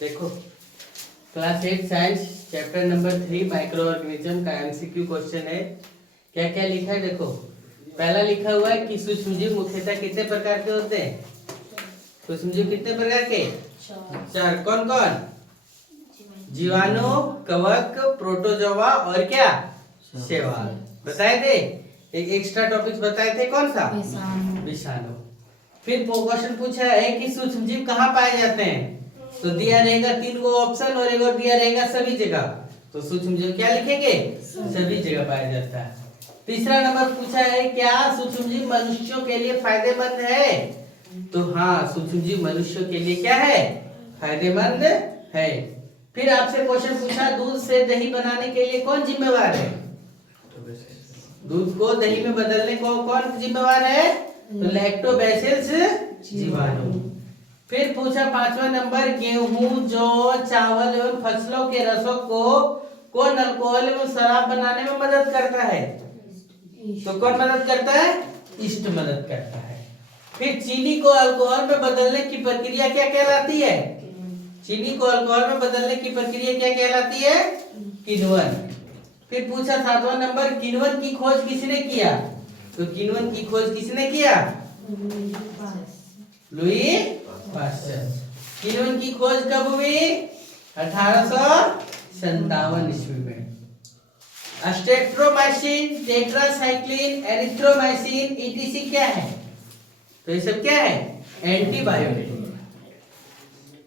देखो class 8 science chapter number 3 micro organism का MCQ question है। क्या क्या लिखा है देखो। पहला लिखा हुआ है कि सूक्ष्मजीव मुख्यतः कितने प्रकार के होते हैं। सूक्ष्मजीव कितने प्रकार के? चार। कौन कौन? जीवाणु, कवक, प्रोटोजोआ और क्या शैवाल बताए थे। एक एक्स्ट्रा टॉपिक्स बताए थे, कौन सा? विषाणु। फिर क्वेश्चन पूछा है कि सूक्ष्मजीव कहाँ पाए जाते हैं। तो दिया रहेगा 3 गो ऑप्शन और एक और दिया रहेगा सभी जगह। तो सूक्ष्मजीव क्या लिखेंगे? सभी जगह पाया जाता है। तीसरा नंबर पूछा है क्या सूक्ष्मजीव मनुष्यों के लिए फायदेमंद है। तो हाँ, सूक्ष्मजीव मनुष्यों के लिए क्या है? फायदेमंद है। फिर आपसे क्वेश्चन पूछा दूध से दही बनाने के लिए कौन जिम्मेवार है। दूध को दही में बदलने को कौन जिम्मेवार है? तो लैक्टोबैसिलस जीवाणु। फिर पूछा 5वां नंबर गेहूं, जौ, चावल एवं फसलों के रसों को कौन अल्कोहल एवं शराब बनाने में मदद करता है। तो कौन मदद करता है? ईस्ट मदद करता है। फिर चीनी को अल्कोहल में बदलने की प्रक्रिया क्या कहलाती है। चीनी को अल्कोहल में बदलने की प्रक्रिया क्या कहलाती है? किण्वन। फिर पूछा 7वां नंबर किण्वन की खोज किसने किया। तो किण्वन की खोज किसने किया? Louis Pasteur. किण्वन की खोज कब हुई? 1857 ईस्वी में। स्टेट्रोमाइसिन, टेट्रासाइक्लिन, एरिथ्रोमाइसिन ईटीसी क्या है? तो ये सब क्या है? एंटीबायोटिक।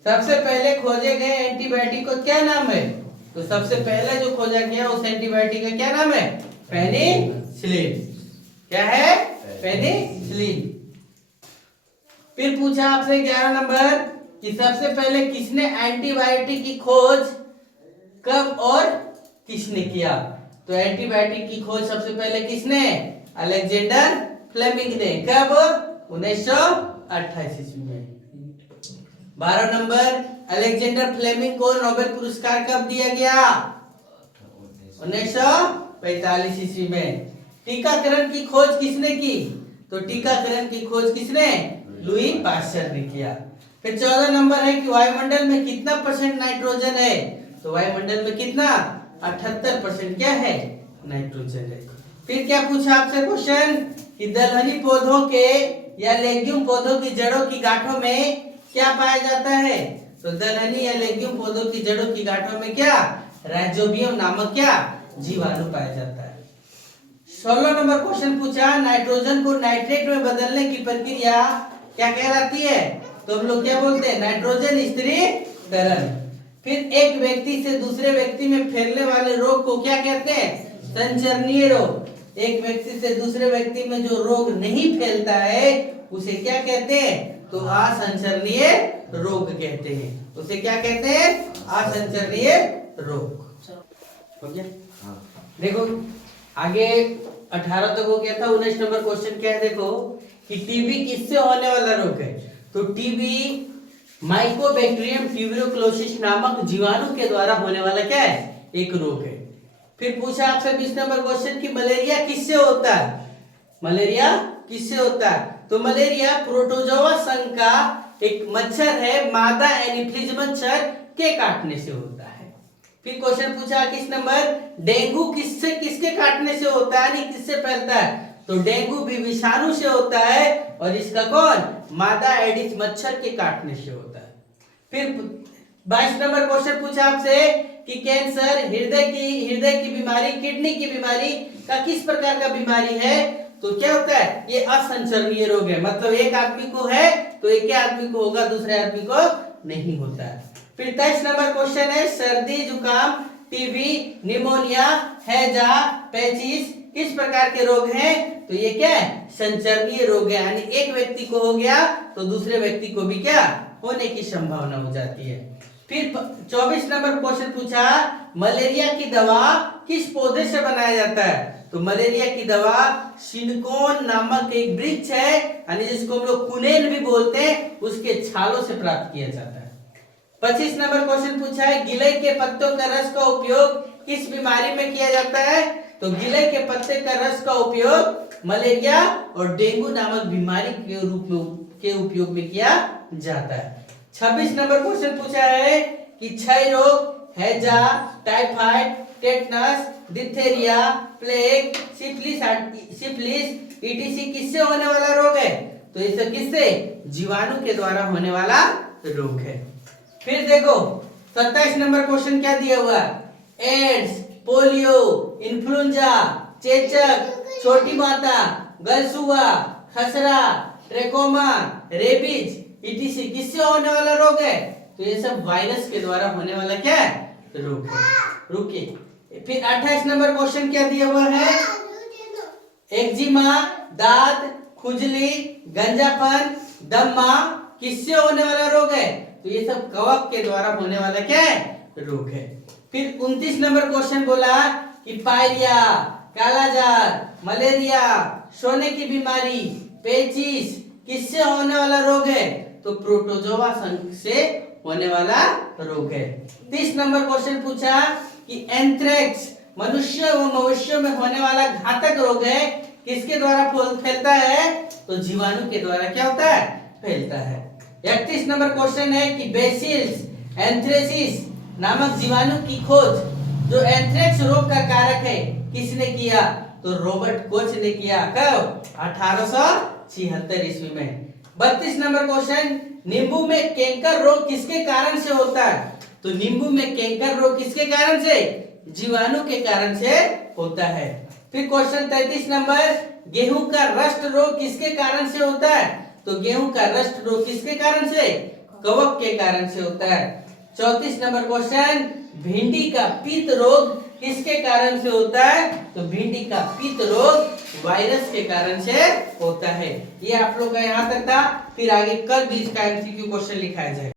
सबसे पहले खोजे गए एंटीबायोटिक को क्या नाम है? तो सबसे पहले जो खोजा गया उस एंटीबायोटिक का क्या नाम है? पेनिसिलिन। क्या है? पेनिसिलिन। फिर पूछा आपसे 11 नंबर कि सबसे पहले किसने एंटीबायोटिक की खोज कब और किसने किया। तो एंटीबायोटिक की खोज सबसे पहले किसने? अलेक्जेंडर फ्लेमिंग ने। कब? 1928 ईस्वी में। 12 नंबर अलेक्जेंडर फ्लेमिंग को नोबेल पुरस्कार कब दिया गया? 1945 ईस्वी में। टीकाकरण की खोज किसने की? तो टीकाकरण की खोज किसने? लुई पास्चर ने किया। फिर 14 नंबर है कि वायुमंडल में कितना % नाइट्रोजन है। तो वायुमंडल में कितना? 78% क्या है? नाइट्रोजन है। फिर क्या पूछा आपसे क्वेश्चन कि दलहनी पौधों के या लेग्यूम पौधों की जड़ों की गांठों में क्या पाया जाता है। तो दलहनी या लेग्यूम पौधों की जड़ों की गांठों में क्या? राइजोबियम नामक क्या जीवाणु पाया जाता है। 16 नंबर क्वेश्चन पूछा नाइट्रोजन को नाइट्रेट में बदलने की प्रक्रिया क्या कहलाती है। तो हम लोग क्या बोलते हैं? नाइट्रोजन स्थिरीकरण। फिर एक व्यक्ति से दूसरे व्यक्ति में फैलने वाले रोग को क्या कहते हैं? संचरणीय रोग। एक व्यक्ति से दूसरे व्यक्ति में जो रोग नहीं फैलता है उसे क्या कहते हैं? तो असंचरणीय रोग कहते हैं। उसे क्या कहते हैं? असंचरणीय रोग। हो गया? देखो आगे 18 तक हो गया था। 19 नंबर क्वेश्चन क्या है देखो कि टीबी किससे होने वाला रोग है। तो टीबी माइकोबैक्टीरियम ट्यूबरकुलोसिस नामक जीवाणु के द्वारा होने वाला क्या है? एक रोग है। फिर पूछा आपसे 20 नंबर क्वेश्चन कि मलेरिया किससे होता है। मलेरिया किससे होता है। तो मलेरिया प्रोटोजोआ संघ का एक मच्छर है, मादा एनीफ्लिज मच्छर के काटने से होता है। फिर क्वेश्चन पूछा 21 नंबर डेंगू किससे किसके काटने से होता है, यानी किससे फैलता है। तो डेंगू भी विषाणु से होता है और इसका कौन? मादा एडिस मच्छर के काटने से होता है। फिर 22 नंबर क्वेश्चन पूछा आपसे कि कैंसर, हृदय की बीमारी, किडनी की बीमारी का किस प्रकार का बीमारी है। तो क्या होता है? ये असंचरणीय रोग है। मतलब एक आदमी को है तो एक ही आदमी को होगा, दूसरे आदमी को नहीं होता है। फिर 23 नंबर क्वेश्चन है सर्दी, जुकाम, टीबी, निमोनिया, हैजा, पेचिस किस प्रकार के रोग हैं। तो ये क्या है? संचरणीय रोग है। यानी एक व्यक्ति को हो गया तो दूसरे व्यक्ति को भी क्या होने की संभावना हो जाती है। फिर 24 नंबर क्वेश्चन पूछा मलेरिया की दवा किस पौधे से बनाया जाता है। तो मलेरिया की दवा सिनकोन नामक एक वृक्ष है, यानी जिसको हम लोग कुनेल भी बोलते हैं, उसके छालों से प्राप्त किया जाता है। 25 नंबर क्वेश्चन पूछा है गिलय के पत्तों का रस का उपयोग किस बीमारी में किया जाता है। तो गिलय के पत्ते का रस का उपयोग मलेरिया और डेंगू नामक बीमारी के रूप में के उपयोग में किया जाता है। 26 नंबर क्वेश्चन पूछा है कि क्षय रोग, हैजा, typhoid, tetanus, diphtheria, plague, syphilis etc किससे होने वाला रोग है? तो ये सब किससे? जीवाणु के द्वारा होने वाला रोग है। फिर देखो 27 नंबर क्वेश्चन क्या दिया हुआ? एड्स, पोलियो, इन्फ्लुएंजा, चेचक, छोटी माता, गलसुआ, खसरा, ट्रेकोमा, रेबीज ईटीसी किससे होने वाला रोग है? तो ये सब वायरस के द्वारा होने वाला क्या है? रोग है। रुकिए, फिर 28 नंबर क्वेश्चन क्या दिया हुआ है? एक्जिमा, दांत, खुजली, गंजापन, दम्मा किससे होने वाला रोग है? तो ये सब कवक के द्वारा होने वाला क्या है? रोग है। फिर 29 नंबर क्वेश्चन बोला कि पायरिया, कालाजार, मलेरिया, सोने की बीमारी, पेचिस किससे होने वाला रोग है? तो प्रोटोजोआ संघ से होने वाला रोग है। 30 नंबर क्वेश्चन पूछा कि एंथ्रेक्स मनुष्य व मवेशियों में होने वाला घातक रोग है, किसके द्वारा फैलता है? तो जीवाणु के द्वारा क्या होता है? फैलता है। 31 नंबर क्वेश्चन है कि बेसिल्स एंथ्रेसिस नामक जीवाणु की खोज जो एंथ्रेक्स रोग का कारक है किसने किया? तो रॉबर्ट कोच ने किया। कब? 1876 ईस्वी में। 32 नंबर क्वेश्चन, नींबू में कैंकर रोग किसके कारण से होता है? तो नींबू में कैंकर रोग किसके कारण से? जीवाणु के कारण से होता है। फिर क्वेश्चन 33 नंबर, गेहूं का रस्ट रोग किसके कारण से होता है? तो गेहूं का रस्ट रोग किसके कारण से? कवक के कारण से होता है। 34 नंबर क्वेश्चन, भिंडी का पित्त रोग किसके कारण से होता है? तो भिंडी का पित्त रोग वायरस के कारण से होता है। ये आप लोग का यहाँ तक था। फिर आगे कल भी इसका एमसीक्यू क्वेश्चन लिखाया जाएगा।